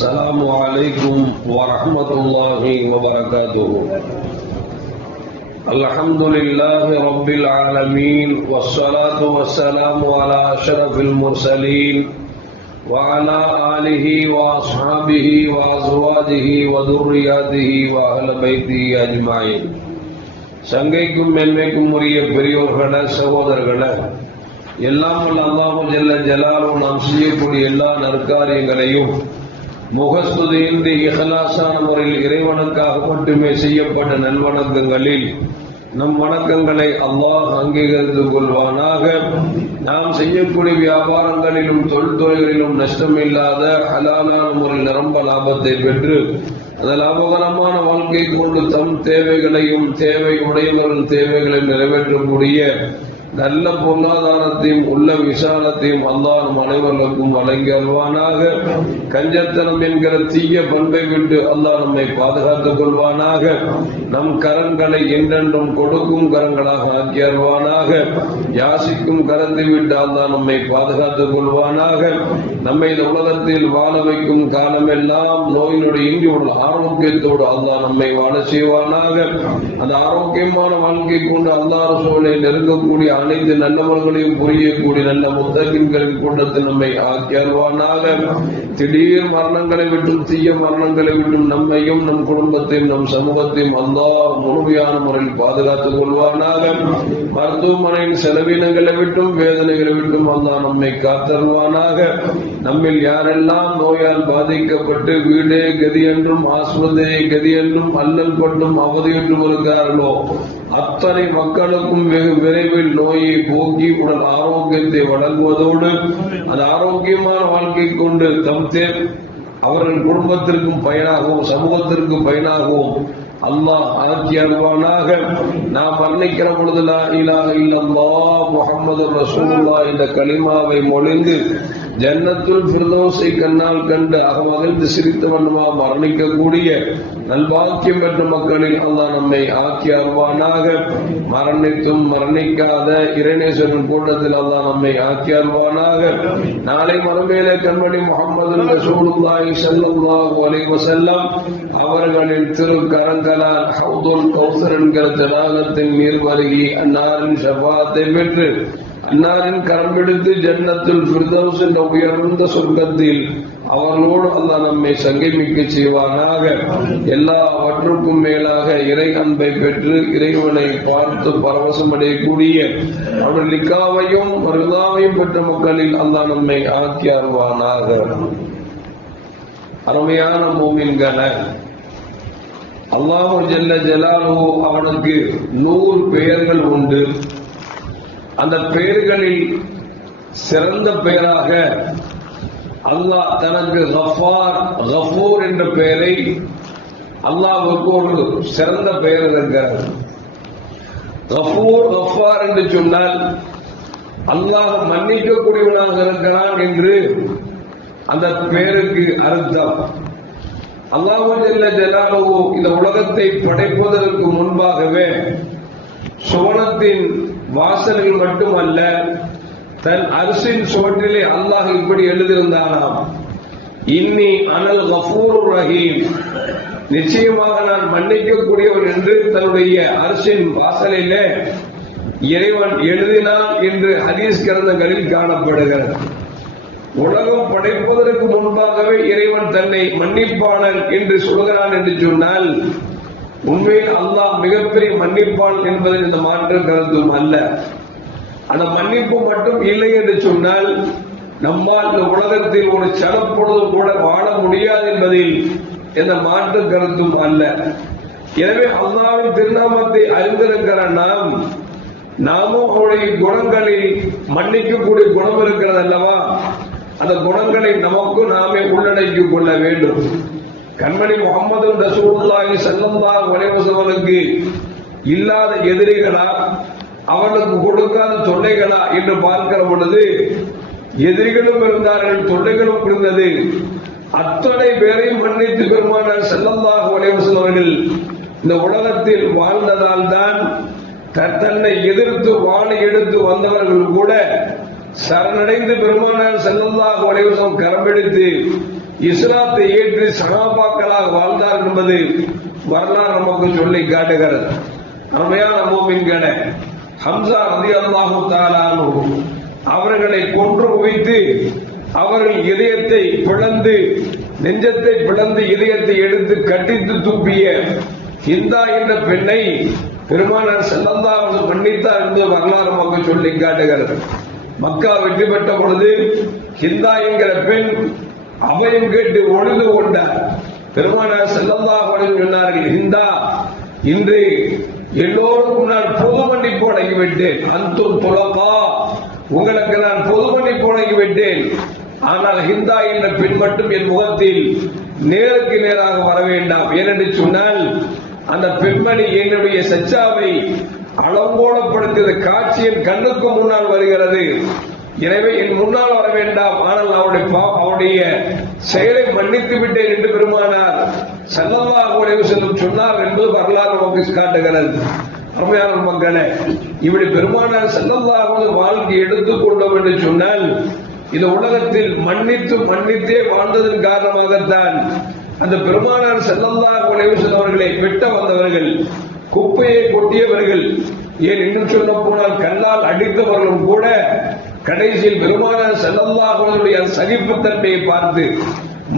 السلام عليكم ورحمة الله وبركاته. الحمد لله رب العالمين والصلاة والسلام على أشرف المرسلين وعلى آله وأصحابه وأزواجه وذرياته وأهل بيته أجمعين. சங்கைக்கும் மென்மைக்கும் உரிய பெரியோர்களே, சகோதரர்களே, எல்லாம் அல்லாஹ் ஜல்ல ஜலாலுஹு நாம் செய்யக்கூடிய எல்லா நற்காரியங்களையும் முகஸ்துதியின்றி இஹ்லாஸான முறையில் இறைவனுக்காக மட்டுமே செய்யப்பட்ட நல்வணக்கங்களில் நம் வணக்கங்களை அல்லாஹ் அங்கீகரித்துக் கொள்வானாக. நாம் செய்யக்கூடிய வியாபாரங்களிலும் தொழில்துறைகளிலும் நஷ்டமில்லாத ஹலாலான முறையில் நிரம்ப லாபத்தை பெற்று அந்த லாபகரமான வாழ்க்கை கொண்டு தம் தேவைகளையும் தேவை உடையவர்களின் தேவைகளையும் நிறைவேற்றக்கூடிய நல்ல பொருளாதாரத்தையும் உள்ள விசாலத்தையும் அல்லாஹ் நம் அனைவருக்கும் வழங்கி அல்வானாக. கஞ்சத்தனம் என்கிற தீய பண்பை விட்டு அல்லாஹ் நம்மை பாதுகாத்துக் கொள்வானாக. நம் கரங்களை என்றென்றும் கொடுக்கும் கரங்களாக ஆக்கி அல்வானாக. யாசிக்கும் கரத்தை விட்டு அல்லாஹ் நம்மை பாதுகாத்துக் கொள்வானாக. நம்மை இந்த உலகத்தில் வாழ வைக்கும் காலமெல்லாம் நோயினுடைய இன்றியுள்ள ஆரோக்கியத்தோடு அல்லாஹ் நம்மை வாழ செய்வானாக. அந்த ஆரோக்கியமான வாழ்க்கை கொண்டு அல்லாஹ் ரசூலை நெருங்கக்கூடிய அனைத்து நல்லவர்களையும் புரியக்கூடிய நல்ல முத்தகின்களின் கூட்டத்தில் நம்மை ஆக்கி அருள்வானாக. திடீர் மரணங்களை விட்டும் தீய மரணங்களை விட்டும் நம்மையும் நம் குடும்பத்தையும் நம் சமூகத்தையும் அல்லாஹ் முழுமையான முறையில் பாதுகாத்துக் கொள்வானாக. மருத்துவமனையின் செலவினங்களை விட்டும் வேதனைகளை விட்டும் அல்லாஹ் நம்மை காத்தருள்வானாக. நம்மில் யாரெல்லாம் நோயால் பாதிக்கப்பட்டு வீடே கதி என்றும் ஆஸ்பத்திரியை கதி என்றும் அல்லல் பட்டும் அவதியுற்றும் இருக்கிறார்களோ அத்தனை மக்களுக்கும் வெகு விரைவில் நோயை போக்கி உடல் ஆரோக்கியத்தை வழங்குவதோடு அந்த ஆரோக்கியமான வாழ்க்கை கொண்டு அவர்கள் குடும்பத்திற்கும் பயனாகவும் சமூகத்திற்கும் பயனாகவும் அல்லாஹ் ஆக்கி அருள்வானாக. நாம் வர்ணிக்கிற பொழுது லா இலாஹ இல்லல்லாஹ் முஹம்மது ரசூலுல்லாஹ் என்ற கலிமாவை மொழிந்து ஜன்னத்துல் ஃபிர்தௌஸை கண்ணால் கண்டு அகமகிழ்ந்து சிரித்த வண்ணமா மரணிக்கக்கூடிய நல்வாக்கியம் பெற்ற மக்களில் அல்லாஹ் நம்மை ஆக்கி அருள்வானாக. மரணித்தும் மரணிக்காத இறைநேசரின் கூட்டத்தில் அல்லாஹ் நம்மை ஆக்கி அருள்வானாக. நாளை மறுமையிலே கண்மணி முஹம்மது ரசூலுல்லாஹி ஸல்லல்லாஹு அலைஹி வஸல்லம் அவர்களின் திருக்கரங்களால் ஹவுதுல் கௌசர் என்கிற தடாகத்தின் நீர் வருகி அன்னாரின் ஷஃபாஅத்தை பெற்று அன்னாரின் கரம் பிடித்து ஜன்னத்துல் ஃபிர்தௌஸ் என்ற உயர்ந்த சொர்க்கத்தில் அவர்களோடு அல்லாஹ் நம்மை சங்கமிக்க செய்வானாக. எல்லாவற்றுக்கும் மேலாக இறை அன்பை பெற்று இறைவனை பார்த்து பரவசம் அடையக்கூடிய அவர்கள் லிக்காவையும் ரிதாவையும் பெற்ற மக்களில் அல்லாஹ் நம்மை ஆக்கி அருள்வானாக. அருமையான மூமின்களே, அல்லாஹ் ஜல்ல ஜலாலுஹு அவனுக்கு 100 பெயர்கள் உண்டு. அந்த பெயர்களில் சிறந்த பெயராக அல்லாஹ் தனக்கு கஃபூர் என்ற பெயரை அல்லாஹ்வுக்கு ஒரு சிறந்த பெயர் இருக்கிறார். கஃபார் என்று சொன்னால் அல்லாஹ் மன்னிக்கக்கூடியவனாக இருக்கிறான் என்று அந்த பெயருக்கு அர்த்தம். அல்லாஹ் ஜல்ல ஜலாலுஹு இந்த உலகத்தை படைப்பதற்கு முன்பாகவே சுவனத்தின் வாசல்கள் மட்டுமல்ல, தன் அரிசின் சுவற்றிலே அல்லாஹ் இப்படி எழுதியிருந்தானாம், இன்னி அனல் கஃபூர் ரஹீம், நிச்சயமாக நான் மன்னிக்கக்கூடியவன் என்று தன்னுடைய அரிசின் வாசலிலே இறைவன் எழுதினான் என்று ஹதீஸ் கிரந்தங்களில் காணப்படுகிறது. உலகம் படைப்பதற்கு முன்பாகவே இறைவன் தன்னை மன்னிப்பாளன் என்று சொல்கிறான் என்று சொன்னால் உண்மையில் அல்லாஹ் மிகப்பெரிய மன்னிப்பான் என்பதில் இந்த மாற்று கருத்தும் அல்ல. அந்த மன்னிப்பு மட்டும் இல்லை என்று சொன்னால் நம்மால் இந்த உலகத்தில் ஒரு சலப்பொழுதும் கூட வாழ முடியாது என்பதில் எந்த மாற்று கருத்தும் அல்ல. எனவே அல்லாஹ்வின் திருநாமத்தை அறிந்திருக்கிற நாமும் அவருடைய குணங்களில் மன்னிக்கக்கூடிய குணம் இருக்கிறது அல்லவா, அந்த குணங்களை நமக்கு நாமே உள்ளடக்கிக் கொள்ள வேண்டும். கண்மணி முஹம்மது ரசூலுல்லாஹி ஸல்லல்லாஹு அலைஹி வஸல்லம் இல்லாத எதிரிகளா அவர்களுக்கு கொடுக்காத தொல்லைகளா என்று பார்க்கிற பொழுது எதிரிகளும் இருந்தார்கள், தொல்லைகளும் இருந்தது. அத்தனை பேரையும் மன்னித்து பெருமானார் ஸல்லல்லாஹு அலைஹி வஸல்லம் இந்த உலகத்தில் வாழ்ந்ததால் தான் தன்னை எதிர்த்து வாளை எடுத்து வந்தவர்கள் கூட சரணடைந்து பெருமானார் ஸல்லல்லாஹு அலைஹி வஸல்லம் கரம்பிடித்து இஸ்லாத்தை ஏற்று சகாபாக்களாக வாழ்ந்தார் என்பது வரலாறு நமக்கு சொல்லி காட்டுகிறது. நம்மையான மூமின்களே, ஹம்சா ரலியல்லாஹு தஆலா அன்ஹு அவர்களை கொன்று குவித்து அவர்கள் இதயத்தை பிளந்து நெஞ்சத்தை பிளந்து இதயத்தை எடுத்து கட்டித்து துப்பிய ஹிந்தா என்ற பெண்ணை பெருமானார் ஸல்லல்லாஹு அலைஹி வஸல்லம் மன்னித்தார் என்று வரலாறு நமக்கு சொல்லி காட்டுகிறது. மக்கா வெற்றி பெற்ற பொழுது ஹிந்தா என்கிற பெண் அபயம் கேட்டு ஒழுது கொண்டார். பெருமானார் ஸல்லல்லாஹு அலைஹி வஸல்லம் சொன்னார்கள், ஹிந்தா, இன்று எல்லோருக்கும் நான் பொது மன்னிப்பு வழங்கிவிட்டேன். அன்தும் துலகா, உங்களுக்கு நான் பொது மன்னிப்பு வழங்கிவிட்டேன். ஆனால் ஹிந்தா என்ற பெண் மட்டும் என் முகத்தில் நேருக்கு நேராக வர வேண்டாம். ஏனென்று சொன்னால் அந்த பெண்மணி என்னுடைய சச்சாவை அலங்கோலப்படுத்திய காட்சி என் கண்ணுக்கு முன்னால் வருகிறது. எனவே என் முன்னால் வர வேண்டாம். ஆனால் அவருடைய செயலை மன்னித்து விட்டேன் என்று பெருமானார் ஸல்லல்லாஹு அலைஹி வஸல்லம் சொன்னார் என்று வரலாறு நமக்கு காட்டுகிறது. அருமையான மக்களே, இப்படி பெருமானார் ஸல்லல்லாஹு அலைஹி வஸல்லம் வாழ்க்கை எடுத்துக்கொண்டோம் என்று சொன்னால் இந்த உலகத்தில் மன்னித்தே வாழ்ந்ததன் காரணமாகத்தான் அந்த பெருமானார் ஸல்லல்லாஹு அலைஹி வஸல்லம் அவர்களை வெட்ட வந்தவர்கள், குப்பையை கொட்டியவர்கள், ஏன் இன்னும் சொல்ல போனால் கல்லால் அடித்தவர்களும் கூட கடைசியில் பெருமானார் ஸல்லல்லாஹு அலைஹி வஸல்லம் சகிப்புத்தன்மையை பார்த்து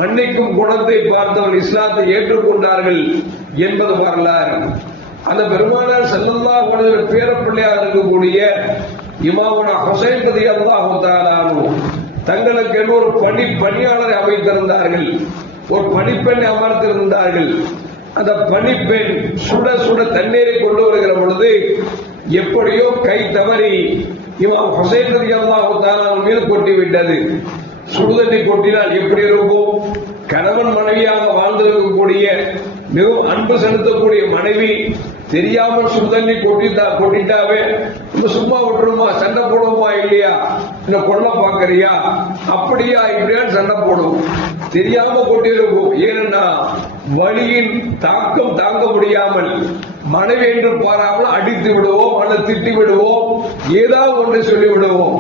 மன்னிக்கும் குணத்தை பார்த்தவர்கள் இஸ்லாத்தை ஏற்றுக்கொண்டார்கள் என்பது வரலாறு. அந்த பெருமானார் ஸல்லல்லாஹு அலைஹி வஸல்லம் பேரப்பிள்ளையாக இருக்கக்கூடிய இமாமுனா ஹுசைன் ரலியல்லாஹு தஆலா அன்ஹு தங்களுக்கு என்று ஒரு பணியாளரை அமைத்திருந்தார்கள். ஒரு பணிப்பெண்ணை அமர்த்திருந்தார்கள். அந்த பணிப்பெண் சுட சுட தண்ணீரை கொண்டு வருகிற பொழுது எப்படியோ கை தவறி இமாம் ஹுசைன் ரலியல்லாஹு தஆலா மீது கொட்டிவிட்டது. சுடுதண்ணி கொட்டினால் எப்படி இருக்கும்? கணவன் மனைவியாக வாழ்ந்திருக்கக்கூடிய மிகவும் அன்பு செலுத்தக்கூடிய மனைவி தெரியாமல் சுடுதண்ணி கொட்டிட்டாவே சும்மா விட்டுருமா? சண்டை போடுவோமா இல்லையா? இந்த கொள்ள பாக்குறியா? அப்படியா இப்படியா சண்டை போடும். தெரியாம கொட்டிருக்கும். ஏன்னா வலியின் தாக்கம் தாங்க முடியாமல் மனைவி என்று பாராமல் அடித்து விடுவோம் அல்லது திட்டி விடுவோம், ஏதாவது ஒன்றை சொல்லி விடுவோம்.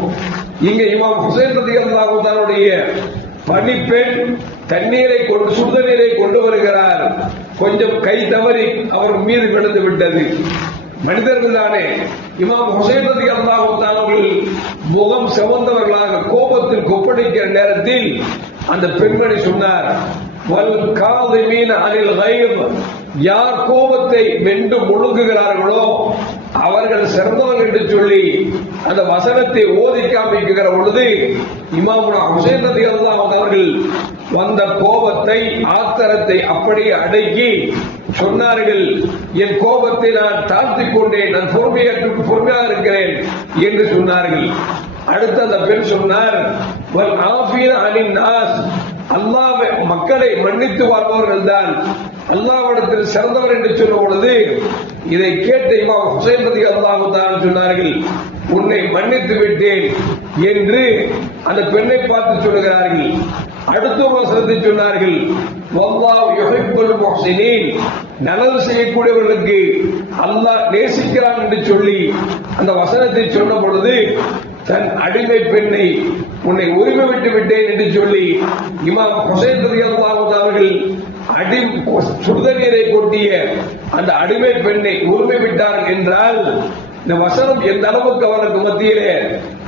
இங்க இமாம் ஹுசைன் ரலியல்லாஹு தஆலாவுடைய பணிப்பெண் தண்ணீரை கொண்டு சுடுதண்ணீரை கொண்டு வருகிறார். கொஞ்சம் கை தவறி அவர் மீது விழுந்து விட்டது. மனிதர்கள் தானே. இமாம் ஹுசைன் ரலியல்லாஹு தஆலா முகம் சிவந்தவர்களாக கோபத்தில் கொப்பளிக்கிற நேரத்தில் அந்த பெண்மணி சொன்னார், வல் காதிமீன அனில் கைப், யார் கோபத்தை வென்று முழுங்குகிறார்களோ அவர்கள் சிறந்தவர்கள் என்று சொல்லி அந்த வசனத்தை ஓதி காமிக்கிற பொழுது இமாமுனா ஹுசைன் ரலியல்லாஹு அவர்கள் வந்த கோபத்தை ஆத்திரத்தை அப்படியே அடக்கி சொன்னார்கள், என் கோபத்தை நான் தாழ்த்திக் கொண்டேன், நான் பொறுமையாக இருக்கிறேன் என்று சொன்னார்கள். அடுத்து அந்த பெண் சொன்னார், வல் ஆஃபீன அனின் நாஸ், அல்லாஹ் மக்களை மன்னித்து வாழ்பவர்கள் தான் அல்லாஹ்விடத்தில் சிறந்தவர் என்று சொல்லும் பொழுது இதை கேட்ட இமாம் ஹுசைன் ரலியல்லாஹு தஆலா சொன்னார்கள், உன்னை மன்னித்து விட்டேன் என்று அந்த பெண்ணை பார்த்து சொல்லுகிறார்கள். அடுத்த வசனத்தை சொன்னார்கள், வல்லாஹு யுஹிப்புல் முஹ்சினீன், நல்லது செய்யக்கூடியவர்களுக்கு அல்லாஹ் நேசிக்கிறான் என்று சொல்லி அந்த வசனத்தை சொன்ன பொழுது தன் அடிமை பெண்ணை உன்னை உரிமை விட்டு விட்டேன் என்று சொல்லி இமாம் ஹுசைன் ரலியல்லாஹு அவர்கள் சுடுதண்ணீரை கொட்டிய அந்த அடிமை பெண்ணை உரிமை விட்டார் என்றால் இந்த வசனம் எந்த அளவுக்கு அவருக்கு மத்தியிலே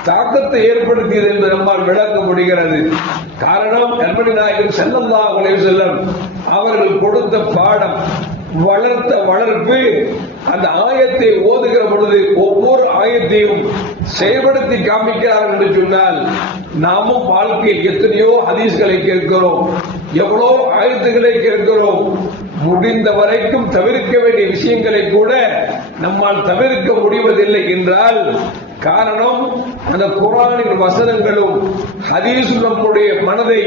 தாக்கத்தை ஏற்படுத்தியது என்று நம்மால் விளக்க முடிகிறது. காரணம், கண்மணி நாயகம் ஸல்லல்லாஹு அலைஹி வஸல்லம் அவர்கள் கொடுத்த பாடம், வளர்த்த வளர்ப்பு. அந்த ஆயத்தை ஓதுகிற பொழுது ஒவ்வொரு ஆயத்தையும் செயல்படுத்தி காமிக்கிறார் என்று சொன்னால் நாமும் வாழ்க்கையில் எத்தனையோ ஹதீஸ்களை கேட்கிறோம், எவ்வளோ ஆயத்துக்களை கேட்கிறோம். முடிந்த வரைக்கும் தவிர்க்க வேண்டிய விஷயங்களை கூட நம்மால் தவிர்க்க முடிவதில்லை என்றால் காரணம், அந்த குர்ஆனின் வசனங்களும் ஹதீஸும் நம்முடைய மனதை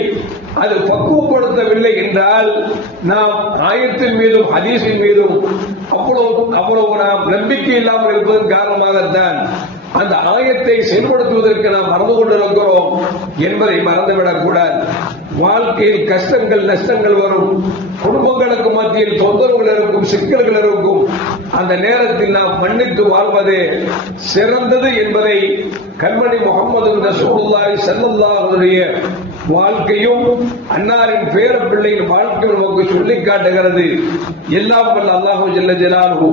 அது பக்குவப்படுத்தவில்லை என்றால் நாம் ஆயத்தின் மீதும் ஹதீஸின் மீதும் அவ்வளவு நாம் நம்பிக்கை இல்லாமல் இருப்பதன் காரணமாகத்தான் அந்த ஆயத்தை செயல்படுத்துவதற்கு நாம் மறந்து கொண்டிருக்கிறோம் என்பதை மறந்துவிடக் கூடாது. வாழ்க்கையில் கஷ்டங்கள் நஷ்டங்கள் வரும், குடும்பங்களுக்கு மத்தியில் தொந்தரவுகள் இருக்கும், சிக்கல்கள் இருக்கும். அந்த நேரத்தில் நாம் மன்னித்து வாழ்வதே சிறந்தது என்பதை கண்மணி முஹம்மது ரசூலுல்லாஹி ஸல்லல்லாஹு அலைஹி வாழ்க்கையும் அன்னாரின் பேர பிள்ளையின் வாழ்க்கை நமக்கு சொல்லிக் காட்டுகிறது. எல்லாம் வல்ல அல்லாஹு ஜல்ல ஜலாலுஹு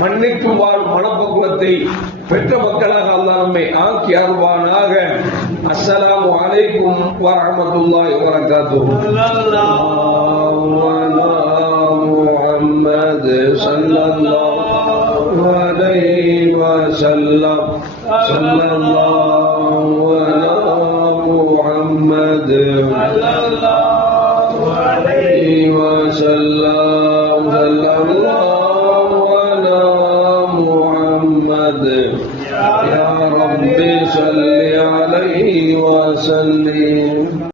மன்னித்து வாழும் மனப்பக்குவத்தை பெற்ற மக்களாக அல்லாஹ் நம்மை ஆக்கி அருள்வானாக. அஸ்ஸலாமு அலைக்கும் வரஹ்மத்துல்லாஹி வபரகாத்துஹு. முஹம்மது ஸல்லல்லாஹு அலைஹி வஸல்லம் ஸல்லல்லாஹு அலா முஹம்மது ஸல்லல்லாஹு அலைஹி வஸல்லம் ஸல்லல்லாஹு அலா முஹம்மது யா ரப்பி ஸல்லி அலைஹி வஸல்லிம்.